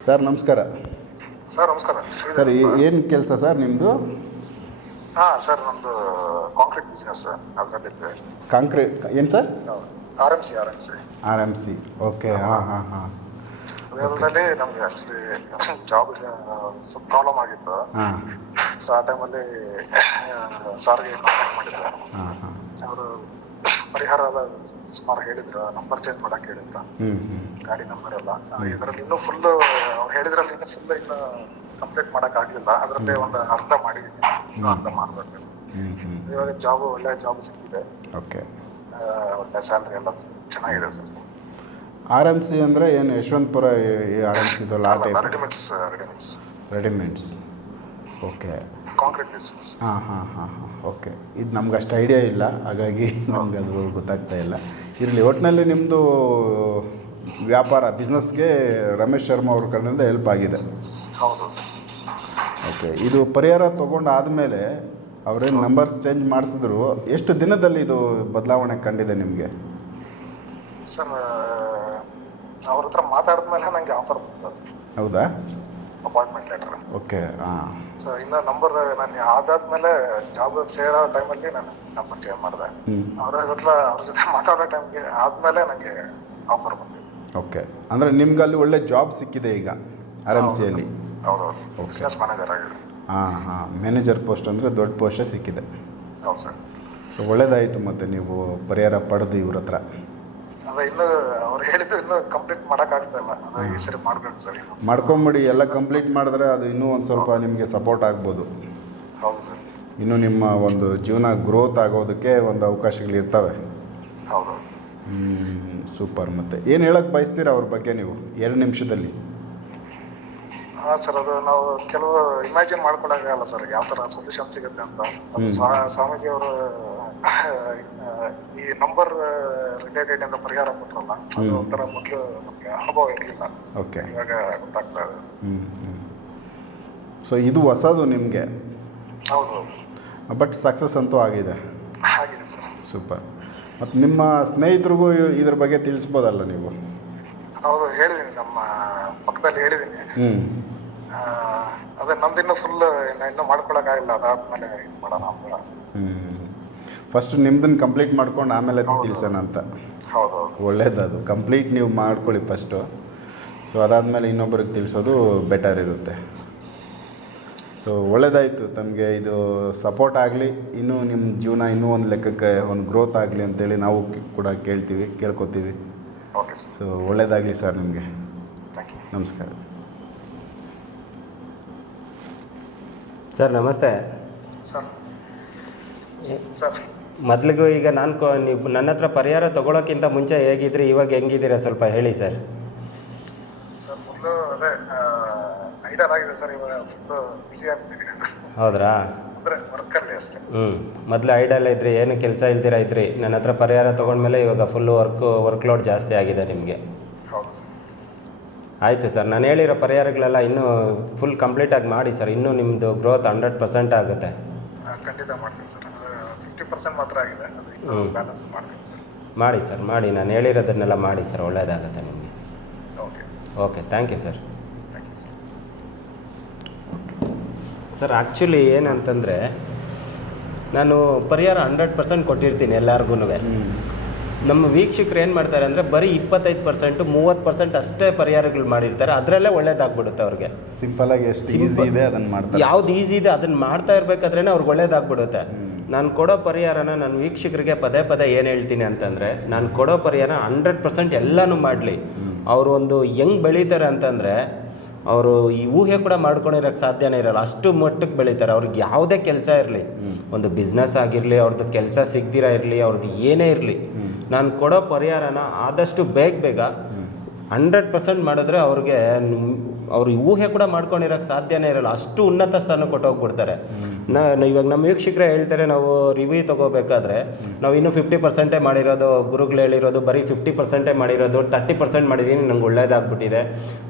Sir ನಮಸ್ಕಾರ. Sir ನಮಸ್ಕಾರ. Sir ಏನು ಕೆಲಸ ಸರ್ ನಿಮ್ಮದು ಹಾಂ ಸರ್ ನಮ್ಮದು ಕಾಂಕ್ರೀಟ್ ಬಿಸ್ನೆಸ್ ಅದರಲ್ಲಿದ್ದೆ ಕಾಂಕ್ರೀಟ್ ಏನು sir? R M C R M C R M C okay ಹಾಂ ಹಾಂ ಹಾಂ. ಅದರಲ್ಲಿ ನಮ್ಗೆ ಆ್ಯಕ್ಚುಲಿ ಜಾಬ್ ಸ್ವಲ್ಪ ಪ್ರಾಬ್ಲಮ್ ಆಗಿತ್ತು. ಹಾಂ. ಸೊ ಆ ಟೈಮಲ್ಲಿ ಸಾರ್ಗೆ ಕಾಂಟ್ಯಾಕ್ಟ್ ಮಾಡಿದ್ದೆ. ಹಾಂ ಹಾಂ. ಅವರು ಪರಿಹಾರ ಎಲ್ಲ ಸುಮಾರು ಹೇಳಿದ್ರ ನಂಬರ್ ಚೇಂಜ್ ಮಾಡಕ್ ಹೇಳಿದ್ರ ಗಾಡಿ ನಂಬರ್ ಎಲ್ಲ. ಇದರಲ್ಲಿ ಇನ್ನೂ ಫುಲ್ ಅವ್ರು ಹೇಳಿದ್ರಲ್ಲಿ ಇನ್ನೂ ಫುಲ್ ಇನ್ನ ಕಂಪ್ಲೀಟ್ ಮಾಡಕ್ ಆಗ್ಲಿಲ್ಲ. ಅದರಲ್ಲಿ ಒಂದು ಅರ್ಧ ಮಾಡಿದೀನಿ. ಅರ್ಧ ಮಾಡ್ಬೇಕು. ಇವಾಗ ಜಾಬ್ ಒಳ್ಳೆ ಜಾಬ್ ಸಿಕ್ಕಿದೆ. ಒಳ್ಳೆ ಸ್ಯಾಲ್ರಿ ಎಲ್ಲ ಚೆನ್ನಾಗಿದೆ ಸರ್. ಆರ್ ಎಂ ಸಿ ಅಂದ್ರೆ ಏನು Yeshwanthpur R M C readymades readymades okay concrete ಹಾಂ ಹಾಂ ಹಾಂ ಹಾಂ. ಓಕೆ ಇದು ನಮ್ಗೆ ಅಷ್ಟು ಐಡಿಯಾ ಇಲ್ಲ. ಹಾಗಾಗಿ ನಮ್ಗೆ ಅದು ಗೊತ್ತಾಗ್ತಾ ಇಲ್ಲ. ಇರಲಿ ಒಟ್ಟಿನಲ್ಲಿ ನಿಮ್ಮದು ವ್ಯಾಪಾರ ಬಿಸ್ನೆಸ್ಗೆ ರಮೇಶ್ ಶರ್ಮಾ ಅವ್ರ ಕಡೆಯಿಂದ ಹೆಲ್ಪ್ ಆಗಿದೆ. ಹೌದು. ಓಕೆ ಇದು ಪರಿಹಾರ ತೊಗೊಂಡು ಆದಮೇಲೆ ಅವರೇನು ನಂಬರ್ಸ್ ಚೇಂಜ್ ಮಾಡಿಸಿದ್ರು ಎಷ್ಟು ದಿನದಲ್ಲಿ ಇದು ಬದಲಾವಣೆ ಕಂಡಿದೆ ನಿಮಗೆ? ಸರ್ ಅವ್ರ ಹತ್ರ ಮಾತಾಡಿದ್ಮೇಲೆ ನನಗೆ ಆಫರ್ ಬಂತು. ಹೌದಾ? ಅಪಾಯಿಂಟ್ಮೆಂಟ್ ಲೆಟರ್ ಓಕೆ ಸೊ ಇನ್ನ ನಂಬರ್ ನಾನು ಅದಾದ್ಮೇಲೆ ಜಾಬ್ ಸೇರೋ ಟೈಮಲ್ಲಿ ನಾನು ನಂಬರ್ ಚೇಂಜ್ ಮಾಡಿದೆ. ಅವ್ರ ಹತ್ರ ಅವ್ರ ಜೊತೆ ಮಾತಾಡೋ ಟೈಮ್ಗೆ ಆದ್ಮೇಲೆ ನನಗೆ ಆಫರ್ ಬಂತು ಓಕೆ ಅಂದರೆ ನಿಮ್ಗೆ ಅಲ್ಲಿ ಒಳ್ಳೆ ಜಾಬ್ ಸಿಕ್ಕಿದೆ ಈಗ ಆರ್ ಎಂ ಸಿಯಲ್ಲಿ ಹೌದೌದು ಸೇಲ್ಸ್ ಮ್ಯಾನೇಜರ್ ಆಗಿದೆ ಹಾಂ ಹಾಂ ಮ್ಯಾನೇಜರ್ ಪೋಸ್ಟ್ ಅಂದರೆ ದೊಡ್ಡ ಪೋಸ್ಟೇ ಸಿಕ್ಕಿದೆ. ಹೌದು ಸರ್. ಸೊ ಒಳ್ಳೇದಾಯಿತು ಮತ್ತು ನೀವು ಪರಿಹಾರ ಪಡೆದು ಇವ್ರ ಹತ್ರ. ಅದೇ ಇನ್ನು ಅವ್ರು ಹೇಳಿದ್ದು ಇನ್ನು ಕಂಪ್ಲೀಟ್ ಮಾಡಕ್ ಆಗ್ತಾ ಇಲ್ಲ. ಅದೇ ಈ ಸರಿ ಮಾಡ್ಬೇಕು ಸರ್ ಇನ್ನು. ಮಾಡ್ಕೊಂಬಿಡಿ ಎಲ್ಲ ಕಂಪ್ಲೀಟ್ ಮಾಡಿದ್ರೆ ಅದು ಇನ್ನೂ ಒಂದು ಸ್ವಲ್ಪ ನಿಮಗೆ ಸಪೋರ್ಟ್ ಆಗ್ಬೋದು. ಹೌದು ಸರ್. ಇನ್ನೂ ನಿಮ್ಮ ಒಂದು ಜೀವನ ಗ್ರೋತ್ ಆಗೋದಕ್ಕೆ ಒಂದು ಅವಕಾಶಗಳಿರ್ತವೆ ಹೌದು. ಸೂಪರ್ ಮತ್ತೆ. ಏನು ಹೇಳಕ್ಕೆ ಬಯಸ್ತೀರಾ ಅವ್ರ ಬಗ್ಗೆ ನೀವು? ಎರಡು ನಿಮಿಷದಲ್ಲಿ. ಹಾ ಸರ್ ಅದು ನಾವು ಕೆಲವು ಇಮ್ಯಾಜಿನ್ ಮಾಡ್ಕೊಳಕ್ಕಾಗಲ್ಲ ಸರ್ ಯಾವ ತರ ಸೊಲ್ಯೂಷನ್ ಸಿಗುತ್ತೆ ಅಂತ. ಸ್ವಾ- ಸ್ವಾಮೀಜಿ ಅವರು ಈ ನಂಬರ್ ರಿಲೇಟೆಡ್ ಅಂತ ಪರಿಹಾರ ಕೊಟ್ರಲ್ಲ ಅದು ಒಂಥರ ಮೊದಲು ನಮ್ಗೆ ಅನುಭವ ಇರಲಿಲ್ಲ. ಓಕೆ. ಇವಾಗ ಗೊತ್ತಾಗ್ತಾ ಇದೆ. ಸೊ ಇದು ಹೊಸದು ನಿಮಗೆ? ಹೌದು ಬಟ್ ಸಕ್ಸಸ್ ಅಂತೂ ಆಗಿದೆ. ಆಗಿದೆ ಸರ್. ಸೂಪರ್ ಮತ್ತು ನಿಮ್ಮ ಸ್ನೇಹಿತರಿಗೂ ಇ- ಇದ್ರ ಬಗ್ಗೆ ತಿಳಿಸ್ಬೋದಲ್ಲ ನೀವು? ಹೌದು ಹೇಳಿದೀನಿ ನಮ್ಮ ಪಕ್ಕದಲ್ಲಿ ಹೇಳಿದೀನಿ. ಹ್ಞೂ ಆ, ಅದೇ ನಂದಿನ್ನು ಫುಲ್ ಇನ್ನು ಮಾಡ್ಕೊಳಕ್ ಆಗಿಲ್ಲ ಅದಾದ್ಮೇಲೆ ಇದ್ ಮಾಡೋಣ ಅಂತ. ಫಸ್ಟ್ ನಿಮ್ದನ್ನು ಕಂಪ್ಲೀಟ್ ಮಾಡ್ಕೊಂಡು ಆಮೇಲೆ ತಿಳಿಸೋಣ ಅಂತ. ಹೌದು ಹೌದು. ಒಳ್ಳೇದದು. ಕಂಪ್ಲೀಟ್ ನೀವು ಮಾಡ್ಕೊಳ್ಳಿ ಫಸ್ಟು ಸೊ ಅದಾದಮೇಲೆ ಇನ್ನೊಬ್ಬರಿಗೆ ತಿಳಿಸೋದು ಬೆಟರ್ ಇರುತ್ತೆ. ಸೊ ಒಳ್ಳೇದಾಯಿತು. ತಮಗೆ ಇದು ಸಪೋರ್ಟ್ ಆಗಲಿ ಇನ್ನೂ ನಿಮ್ಮ ಜೀವನ ಇನ್ನೂ ಒಂದು ಲೆಕ್ಕಕ್ಕೆ ಒಂದು ಗ್ರೋತ್ ಆಗಲಿ ಅಂತೇಳಿ ನಾವು ಕಿ- ಕೂಡ ಕೇಳ್ತೀವಿ ಕೇಳ್ಕೊತೀವಿ. ಓಕೆ ಸರ್ ಸೊ ಒಳ್ಳೇದಾಗಲಿ ಸರ್ ನಿಮಗೆ. ಥ್ಯಾಂಕ್ ಯು ನಮಸ್ಕಾರ. ಸರ್ ನಮಸ್ತೆ. ಸರ್. ಸರ್. ಮೊದಲಿಗೂ ಈಗ ನಾನು ನೀವು ನನ್ನ ಹತ್ರ ಪರಿಹಾರ ತಗೊಳ್ಳೋಕ್ಕಿಂತ ಮುಂಚೆ ಹೇಗಿದ್ರಿ ಇವಾಗ ಹೆಂಗಿದ್ದೀರಾ ಸ್ವಲ್ಪ ಹೇಳಿ ಸರ್. ಫುಲ್ ಹೌದ್ರಾ? ಹ್ಞೂ ಮೊದಲು ಐಡಲ್ ಇದ್ರಿ ಏನು ಕೆಲಸ ಇಲ್ದಿರ ಇದ್ರಿ ನನ್ನ ಹತ್ರ ಪರಿಹಾರ ತಗೊಂಡ್ಮೇಲೆ ಇವಾಗ ಫುಲ್ಲು ವರ್ಕು ವರ್ಕ್ ಲೋಡ್ ಜಾಸ್ತಿ ಆಗಿದೆ ನಿಮಗೆ. ಆಯಿತು ಸರ್. ನಾನು ಹೇಳಿರೋ ಪರಿಹಾರಗಳೆಲ್ಲ ಇನ್ನೂ ಫುಲ್ ಕಂಪ್ಲೀಟಾಗಿ ಮಾಡಿ ಸರ್. ಇನ್ನೂ ನಿಮ್ಮದು ಗ್ರೋತ್ ಹಂಡ್ರೆಡ್ ಪರ್ಸೆಂಟ್ ಆಗುತ್ತೆ. ಖಂಡಿತ ಮಾಡ್ತೀನಿ ಸರ್. ಫಿಫ್ಟಿ ಪರ್ಸೆಂಟ್ ಮಾತ್ರ ಆಗಿದೆ. ಬ್ಯಾಲೆನ್ಸ್ ಮಾಡ್ತೀನಿ ಸರ್. ಮಾಡಿ ಸರ್ ಮಾಡಿ. ನಾನು ಹೇಳಿರೋದನ್ನೆಲ್ಲ ಮಾಡಿ ಸರ್. ಒಳ್ಳೆಯದಾಗುತ್ತೆ ನಿಮಗೆ. Okay. Okay thank you sir. Thank you sir sir actually ಏನಂತಂದರೆ ನಾನು ಪರಿಹಾರ ಹಂಡ್ರೆಡ್ ಪರ್ಸೆಂಟ್ ಕೊಟ್ಟಿರ್ತೀನಿ ಎಲ್ಲರಿಗೂ ನಮ್ಮ ವೀಕ್ಷಕರು ಏನು ಮಾಡ್ತಾರೆ ಅಂದರೆ ಬರೀ ಇಪ್ಪತ್ತೈದು ಪರ್ಸೆಂಟ್ ಮೂವತ್ತು ಪರ್ಸೆಂಟ್ ಅಷ್ಟೇ ಪರಿಹಾರಗಳು ಮಾಡಿರ್ತಾರೆ. ಅದರಲ್ಲೇ ಒಳ್ಳೇದಾಗ್ಬಿಡುತ್ತೆ ಅವ್ರಿಗೆ. ಸಿಂಪಲಾಗಿ ಎಷ್ಟು. ಈಸಿ ಇದೆ ಅದನ್ನು ಮಾಡ್ತಾರೆ. ಯಾವ್ದು ಈಸಿ ಇದೆ ಅದನ್ನು ಮಾಡ್ತಾ ಇರಬೇಕಾದ್ರೇ ಅವ್ರಿಗೆ ಒಳ್ಳೇದಾಗ್ಬಿಡುತ್ತೆ. ನಾನು ಕೊಡೋ ಪರಿಹಾರನ ನಾನು ವೀಕ್ಷಕರಿಗೆ ಪದೇ ಪದೇ ಏನು ಹೇಳ್ತೀನಿ ಅಂತಂದರೆ ನಾನು ಕೊಡೋ ಪರಿಹಾರ ಹಂಡ್ರೆಡ್ ಪರ್ಸೆಂಟ್ ಎಲ್ಲನೂ ಮಾಡಲಿ. ಅವರು ಒಂದು ಹೆಂಗೆ ಬೆಳೀತಾರೆ ಅಂತಂದರೆ ಅವರು ಈ ಊಹೆ ಕೂಡ ಮಾಡ್ಕೊಂಡಿರೋಕ್ಕೆ ಸಾಧ್ಯನೇ ಇರಲ್ಲ. ಅಷ್ಟು ಮಟ್ಟಕ್ಕೆ ಬೆಳೀತಾರೆ. ಅವ್ರಿಗೆ ಯಾವುದೇ ಕೆಲಸ ಇರಲಿ. ಒಂದು ಬಿಸ್ನೆಸ್ ಆಗಿರಲಿ ಅವ್ರದ್ದು ಕೆಲಸ ಸಿಗ್ದಿರ ಇರಲಿ ಅವ್ರದ್ದು ಏನೇ ಇರಲಿ. ನಾನು ಕೊಡೋ ಪರಿಹಾರನ ಆದಷ್ಟು ಬೇಗ ಬೇಗ ಹಂಡ್ರೆಡ್ ಪರ್ಸೆಂಟ್ ಮಾಡಿದ್ರೆ ಅವ್ರಿಗೆ ಅವ್ರು ಊಹೆ ಕೂಡ ಮಾಡ್ಕೊಂಡಿರೋಕ್ಕೆ ಸಾಧ್ಯನೇ ಇರಲ್ಲ. ಅಷ್ಟು ಉನ್ನತ ಸ್ಥಾನ ಕೊಟ್ಟೋಗ್ಬಿಡ್ತಾರೆ. ನಾ ಇವಾಗ ನಮ್ಮ ವೀಕ್ಷಕರೇ ಹೇಳ್ತಾರೆ ನಾವು ರಿವ್ಯೂ ತೊಗೋಬೇಕಾದ್ರೆ ನಾವು ಇನ್ನೂ ಫಿಫ್ಟಿ ಪರ್ಸೆಂಟೇ ಮಾಡಿರೋದು ಗುರುಗಳು ಹೇಳಿರೋದು ಬರೀ ಫಿಫ್ಟಿ ಪರ್ಸೆಂಟೇ ಮಾಡಿರೋದು ತರ್ಟಿ ಪರ್ಸೆಂಟ್ ಮಾಡಿದ್ದೀನಿ ನಂಗೆ ಒಳ್ಳೇದಾಗ್ಬಿಟ್ಟಿದೆ.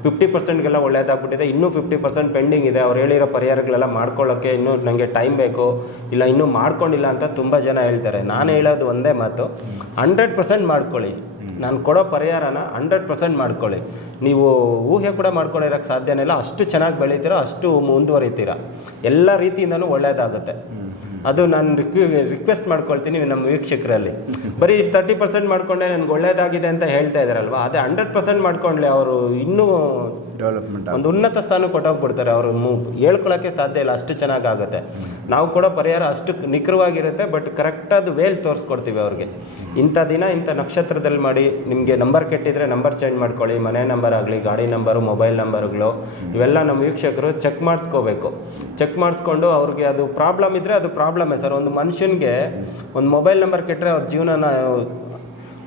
ಫಿಫ್ಟಿ ಪರ್ಸೆಂಟ್ಗೆಲ್ಲ ಒಳ್ಳೇದಾಗ್ಬಿಟ್ಟಿದೆ. ಇನ್ನೂ ಫಿಫ್ಟಿ ಪರ್ಸೆಂಟ್ ಪೆಂಡಿಂಗ್ ಇದೆ. ಅವ್ರು ಹೇಳಿರೋ ಪರಿಹಾರಗಳೆಲ್ಲ ಮಾಡ್ಕೊಳ್ಳೋಕ್ಕೆ ಇನ್ನೂ ನನಗೆ ಟೈಮ್ ಬೇಕು. ಇಲ್ಲ ಇನ್ನೂ ಮಾಡ್ಕೊಂಡಿಲ್ಲ ಅಂತ ತುಂಬ ಜನ ಹೇಳ್ತಾರೆ. ನಾನು ಹೇಳೋದು ಒಂದೇ ಮಾತು. ಹಂಡ್ರೆಡ್ ಪರ್ಸೆಂಟ್ ಮಾಡ್ಕೊಳ್ಳಿ. ನಾನು ಕೊಡೋ ಪರಿಹಾರನ ಹಂಡ್ರೆಡ್ ಪರ್ಸೆಂಟ್ ಮಾಡ್ಕೊಳ್ಳಿ. ನೀವು ಊಹೆ ಕೂಡ ಮಾಡ್ಕೊಂಡಿರೋಕ್ಕೆ ಸಾಧ್ಯನೇ ಇಲ್ಲ. ಅಷ್ಟು ಚೆನ್ನಾಗಿ ಬೆಳೀತೀರೋ ಅಷ್ಟು ಮುಂದುವರಿತೀರ. ಎಲ್ಲ ರೀತಿಯಿಂದಲೂ ಒಳ್ಳೆಯದಾಗುತ್ತೆ ಅದು ನಾನು ರಿಕ್ವಿ ರಿಕ್ವೆಸ್ಟ್ ಮಾಡ್ಕೊಳ್ತೀನಿ ನಮ್ಮ ವೀಕ್ಷಕರಲ್ಲಿ. ಬರೀ ತರ್ಟಿ ಪರ್ಸೆಂಟ್ ಮಾಡ್ಕೊಂಡೆ ನನಗೆ ಒಳ್ಳೇದಾಗಿದೆ ಅಂತ ಹೇಳ್ತಾ ಇದ್ದಾರಲ್ವ ಅದೇ ಹಂಡ್ರೆಡ್ ಪರ್ಸೆಂಟ್ ಮಾಡ್ಕೊಂಡ್ಲೆ ಅವರು ಇನ್ನೂ ಡೆವಲಪ್ಮೆಂಟ್ ಒಂದು ಉನ್ನತ ಸ್ಥಾನ ಕೊಟ್ಟೋಗ್ಬಿಡ್ತಾರೆ ಅವರು ಹೇಳ್ಕೊಳ್ಳೋಕ್ಕೆ ಸಾಧ್ಯ ಇಲ್ಲ ಅಷ್ಟು ಚೆನ್ನಾಗಾಗುತ್ತೆ. ನಾವು ಕೂಡ ಪರಿಹಾರ ಅಷ್ಟು ನಿಖರವಾಗಿರುತ್ತೆ ಬಟ್ ಕರೆಕ್ಟಾದ ವೇಲ್ ತೋರಿಸ್ಕೊಡ್ತೀವಿ ಅವ್ರಿಗೆ. ಇಂಥ ದಿನ ಇಂಥ ನಕ್ಷತ್ರದಲ್ಲಿ ಮಾಡಿ ನಿಮಗೆ ನಂಬರ್ ಕೆಟ್ಟಿದ್ರೆ ನಂಬರ್ ಚೇಂಜ್ ಮಾಡ್ಕೊಳ್ಳಿ. ಮನೆ ನಂಬರ್ ಆಗಲಿ ಗಾಡಿ ನಂಬರು ಮೊಬೈಲ್ ನಂಬರ್ಗಳು ಇವೆಲ್ಲ ನಮ್ಮ ವೀಕ್ಷಕರು ಚೆಕ್ ಮಾಡಿಸ್ಕೋಬೇಕು. ಚೆಕ್ ಮಾಡಿಸ್ಕೊಂಡು ಅವ್ರಿಗೆ ಅದು ಪ್ರಾಬ್ಲಮ್ ಇದ್ದರೆ ಅದು ಪ್ರಾಬ್ಲಮ್ಮೇ ಸರ್ ಒಂದು ಮನುಷ್ಯನಿಗೆ ಒಂದು ಮೊಬೈಲ್ ನಂಬರ್ ಕೆಟ್ಟರೆ ಅವ್ರ ಜೀವನನ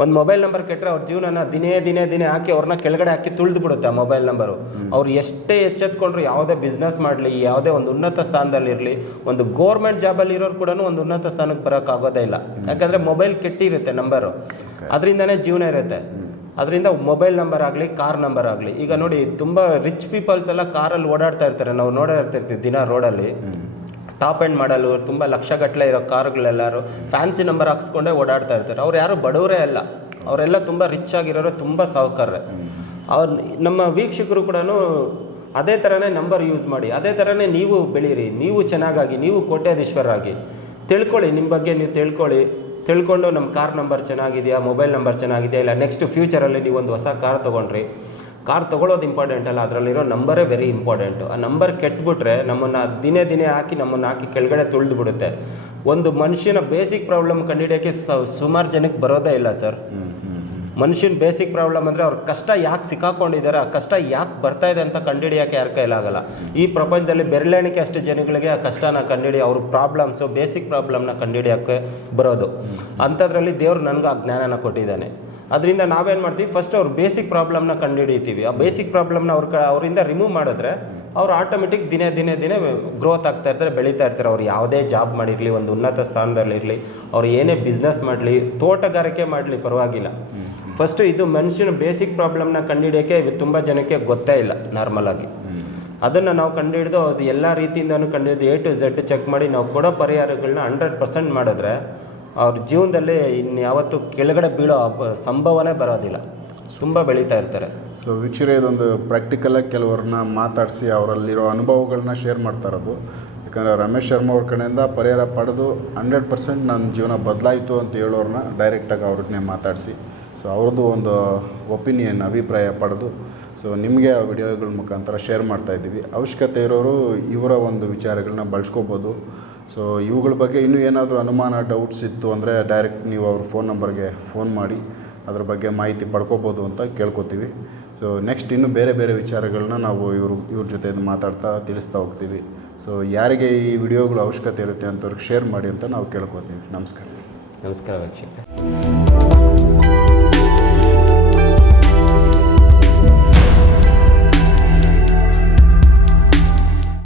ಒಂದು ಮೊಬೈಲ್ ನಂಬರ್ ಕೆಟ್ಟರೆ ಅವ್ರ ಜೀವನನ ದಿನೇ ದಿನೇ ದಿನೇ ಹಾಕಿ ಅವ್ರನ್ನ ಕೆಳಗಡೆ ಹಾಕಿ ತುಳಿದು ಬಿಡುತ್ತೆ ಆ ಮೊಬೈಲ್ ನಂಬರು ಅವ್ರು ಎಷ್ಟೇ ಎಚ್ಚೆತ್ಕೊಂಡ್ರು ಯಾವುದೇ ಬಿಸ್ನೆಸ್ ಮಾಡಲಿ ಯಾವುದೇ ಒಂದು ಉನ್ನತ ಸ್ಥಾನದಲ್ಲಿರಲಿ ಒಂದು ಗೋರ್ಮೆಂಟ್ ಜಾಬಲ್ಲಿ ಇರೋರು ಕೂಡ ಒಂದು ಉನ್ನತ ಸ್ಥಾನಕ್ಕೆ ಬರೋಕ್ಕಾಗೋದೇ ಇಲ್ಲ. ಯಾಕಂದರೆ ಮೊಬೈಲ್ ಕೆಟ್ಟಿರುತ್ತೆ ನಂಬರು ಅದರಿಂದನೇ ಜೀವನ ಇರುತ್ತೆ. ಅದರಿಂದ ಮೊಬೈಲ್ ನಂಬರ್ ಆಗಲಿ ಕಾರ್ ನಂಬರ್ ಆಗಲಿ. ಈಗ ನೋಡಿ ತುಂಬ ರಿಚ್ ಪೀಪಲ್ಸ್ ಎಲ್ಲ ಕಾರಲ್ಲಿ ಓಡಾಡ್ತಾ ಇರ್ತಾರೆ. ನಾವು ನೋಡೇ ಇರ್ತಿರ್ತೀವಿ ದಿನ ರೋಡಲ್ಲಿ ಟಾಪ್ ಎಂಡ್ ಮಾಡಲು ತುಂಬ ಲಕ್ಷಗಟ್ಟಲೆ ಇರೋ ಕಾರುಗಳೆಲ್ಲರೂ ಫ್ಯಾನ್ಸಿ ನಂಬರ್ ಹಾಕ್ಸ್ಕೊಂಡೇ ಓಡಾಡ್ತಾ ಇರ್ತಾರೆ. ಅವ್ರು ಯಾರು ಬಡವರೇ ಅಲ್ಲ. ಅವರೆಲ್ಲ ತುಂಬ ರಿಚ್ ಆಗಿರೋರು ತುಂಬ ಸಾಹುಕಾರ್ರೆ. ಅವ್ರು ನಮ್ಮ ವೀಕ್ಷಕರು ಕೂಡ ಅದೇ ಥರನೇ ನಂಬರ್ ಯೂಸ್ ಮಾಡಿ, ಅದೇ ಥರನೇ ನೀವು ಬೆಳೀರಿ, ನೀವು ಚೆನ್ನಾಗಾಗಿ, ನೀವು ಕೋಟ್ಯಾಧೀಶ್ವರಾಗಿ ತಿಳ್ಕೊಳ್ಳಿ ನಿಮ್ಮ ಬಗ್ಗೆ ನೀವು ತಿಳ್ಕೊಳ್ಳಿ. ತಿಳ್ಕೊಂಡು ನಮ್ಮ ಕಾರ್ ನಂಬರ್ ಚೆನ್ನಾಗಿದೆಯಾ, ಮೊಬೈಲ್ ನಂಬರ್ ಚೆನ್ನಾಗಿದೆಯಾ, ಇಲ್ಲ ನೆಕ್ಸ್ಟ್ ಫ್ಯೂಚರಲ್ಲಿ ನೀವು ಒಂದು ಹೊಸ ಕಾರ್ ತೊಗೊಂಡ್ರಿ. ಕಾರ್ ತೊಗೊಳ್ಳೋದು ಇಂಪಾರ್ಟೆಂಟ್ ಅಲ್ಲ, ಅದರಲ್ಲಿರೋ ನಂಬರೇ ವೆರಿ ಇಂಪಾರ್ಟೆಂಟು ಆ ನಂಬರ್ ಕೆಟ್ಬಿಟ್ರೆ ನಮ್ಮನ್ನು ದಿನೇ ದಿನೇ ಹಾಕಿ ನಮ್ಮನ್ನು ಹಾಕಿ ಕೆಳಗಡೆ ತುಳಿದು ಬಿಡುತ್ತೆ ಒಂದು ಮನುಷ್ಯನ ಬೇಸಿಕ್ ಪ್ರಾಬ್ಲಮ್ ಕಂಡುಹಿಡಿಯೋಕ್ಕೆ ಸುಮಾರು ಜನಕ್ಕೆ ಬರೋದೇ ಇಲ್ಲ ಸರ್. ಮನುಷ್ಯನ ಬೇಸಿಕ್ ಪ್ರಾಬ್ಲಮ್ ಅಂದರೆ ಅವ್ರ ಕಷ್ಟ ಯಾಕೆ ಸಿಕ್ಕಾಕೊಂಡಿದ್ದಾರೆ ಆ ಕಷ್ಟ ಯಾಕೆ ಬರ್ತಾ ಇದೆ ಅಂತ ಕಂಡುಹಿಡಿಯೋಕೆ ಯಾರ ಕೈಲಾಗಲ್ಲ ಈ ಪ್ರಪಂಚದಲ್ಲಿ ಬೆರಳೆಣಿಕೆ ಅಷ್ಟು ಜನಗಳಿಗೆ ಆ ಕಷ್ಟನ ಕಂಡುಹಿಡಿ, ಅವ್ರ ಪ್ರಾಬ್ಲಮ್ಸು ಬೇಸಿಕ್ ಪ್ರಾಬ್ಲಮ್ನ ಕಂಡುಹಿಡಿಯೋಕ್ಕೆ ಬರೋದು. ಅಂಥದ್ರಲ್ಲಿ ದೇವ್ರು ನನಗೆ ಆ ಜ್ಞಾನನ ಕೊಟ್ಟಿದ್ದಾನೆ. ಅದರಿಂದ ನಾವೇನು ಮಾಡ್ತೀವಿ? ಫಸ್ಟ್ ಅವ್ರ ಬೇಸಿಕ್ ಪ್ರಾಬ್ಲಮ್ನ ಕಂಡುಹಿಡಿತೀವಿ. ಆ ಬೇಸಿಕ್ ಪ್ರಾಬ್ಲಮ್ನ ಅವ್ರ ಅವರಿಂದ ರಿಮೂವ್ ಮಾಡಿದ್ರೆ ಅವ್ರು ಆಟೋಮೆಟಿಕ್ ದಿನೇ ದಿನೇ ದಿನೇ ಗ್ರೋತ್ ಆಗ್ತಾ ಇರ್ತಾರೆ, ಬೆಳೀತಾ ಇರ್ತಾರೆ. ಅವ್ರು ಯಾವುದೇ ಜಾಬ್ ಮಾಡಿರಲಿ, ಒಂದು ಉನ್ನತ ಸ್ಥಾನದಲ್ಲಿರಲಿ ಅವ್ರು ಏನೇ ಬಿಸ್ನೆಸ್ ಮಾಡಲಿ, ತೋಟಗಾರಿಕೆ ಮಾಡಲಿ ಪರವಾಗಿಲ್ಲ. ಫಸ್ಟು ಇದು ಮನುಷ್ಯನ ಬೇಸಿಕ್ ಪ್ರಾಬ್ಲಮ್ನ ಕಂಡುಹಿಡಿಯೋಕ್ಕೆ ತುಂಬ ಜನಕ್ಕೆ ಗೊತ್ತೇ ಇಲ್ಲ ನಾರ್ಮಲ್ ಆಗಿ. ಅದನ್ನು ನಾವು ಕಂಡುಹಿಡಿದು ಅದು ಎಲ್ಲ ರೀತಿಯಿಂದನೂ ಕಂಡುಹಿಡಿದು ಎ ಟು ಝೆಡ್ ಚೆಕ್ ಮಾಡಿ ನಾವು ಕೊಡೋ ಪರಿಹಾರಗಳನ್ನ ಹಂಡ್ರೆಡ್ ಪರ್ಸೆಂಟ್ ಮಾಡಿದ್ರೆ ಅವ್ರ ಜೀವನದಲ್ಲಿ ಇನ್ಯಾವತ್ತೂ ಕೆಳಗಡೆ ಬೀಳೋ ಸಂಭವನೇ ಬರೋದಿಲ್ಲ. ತುಂಬ ಬೆಳೀತಾ ಇರ್ತಾರೆ. ಸೊ ವೀಕ್ಷರೇ, ಇದೊಂದು ಪ್ರಾಕ್ಟಿಕಲಾಗಿ ಕೆಲವ್ರನ್ನ ಮಾತಾಡಿಸಿ ಅವರಲ್ಲಿರೋ ಅನುಭವಗಳನ್ನ ಶೇರ್ ಮಾಡ್ತಾ ಇರೋದು. ಯಾಕಂದರೆ ರಮೇಶ್ ಶರ್ಮಾ ಅವ್ರ ಕಡೆಯಿಂದ ಪರಿಹಾರ ಪಡೆದು ಹಂಡ್ರೆಡ್ ಪರ್ಸೆಂಟ್ ನನ್ನ ಜೀವನ ಬದಲಾಯಿತು ಅಂತ ಹೇಳೋರನ್ನ ಡೈರೆಕ್ಟಾಗಿ ಅವ್ರನ್ನೇ ಮಾತಾಡಿಸಿ. ಸೊ ಅವ್ರದ್ದು ಒಂದು ಒಪಿನಿಯನ್ ಅಭಿಪ್ರಾಯ ಪಡೆದು ಸೊ ನಿಮಗೆ ಆ ವಿಡಿಯೋಗಳ ಮುಖಾಂತರ ಶೇರ್ ಮಾಡ್ತಾ ಇದ್ದೀವಿ. ಅವಶ್ಯಕತೆ ಇರೋರು ಇವರ ಒಂದು ವಿಚಾರಗಳನ್ನ ಬಳಸ್ಕೋಬೋದು. ಸೊ ಇವುಗಳ ಬಗ್ಗೆ ಇನ್ನೂ ಏನಾದರೂ ಅನುಮಾನ ಡೌಟ್ಸ್ ಇತ್ತು ಅಂದರೆ ಡೈರೆಕ್ಟ್ ನೀವು ಅವ್ರ ಫೋನ್ ನಂಬರ್ಗೆ ಫೋನ್ ಮಾಡಿ, ಅದ್ರ ಬಗ್ಗೆ ಮಾಹಿತಿ ಪಡ್ಕೋಬೋದು ಅಂತ ಕೇಳ್ಕೊತೀವಿ. ಸೊ ನೆಕ್ಸ್ಟ್ ಇನ್ನೂ ಬೇರೆ ಬೇರೆ ವಿಚಾರಗಳನ್ನ ನಾವು ಇವರು, ಇವ್ರ ಜೊತೆ ಮಾತಾಡ್ತಾ ತಿಳಿಸ್ತಾ ಹೋಗ್ತೀವಿ. ಸೊ ಯಾರಿಗೆ ಈ ವಿಡಿಯೋಗಳು ಅವಶ್ಯಕತೆ ಇರುತ್ತೆ ಅಂತವ್ರಿಗೆ ಶೇರ್ ಮಾಡಿ ಅಂತ ನಾವು ಕೇಳ್ಕೊತೀವಿ. ನಮಸ್ಕಾರ. ನಮಸ್ಕಾರ ವೀಕ್ಷಕರೇ.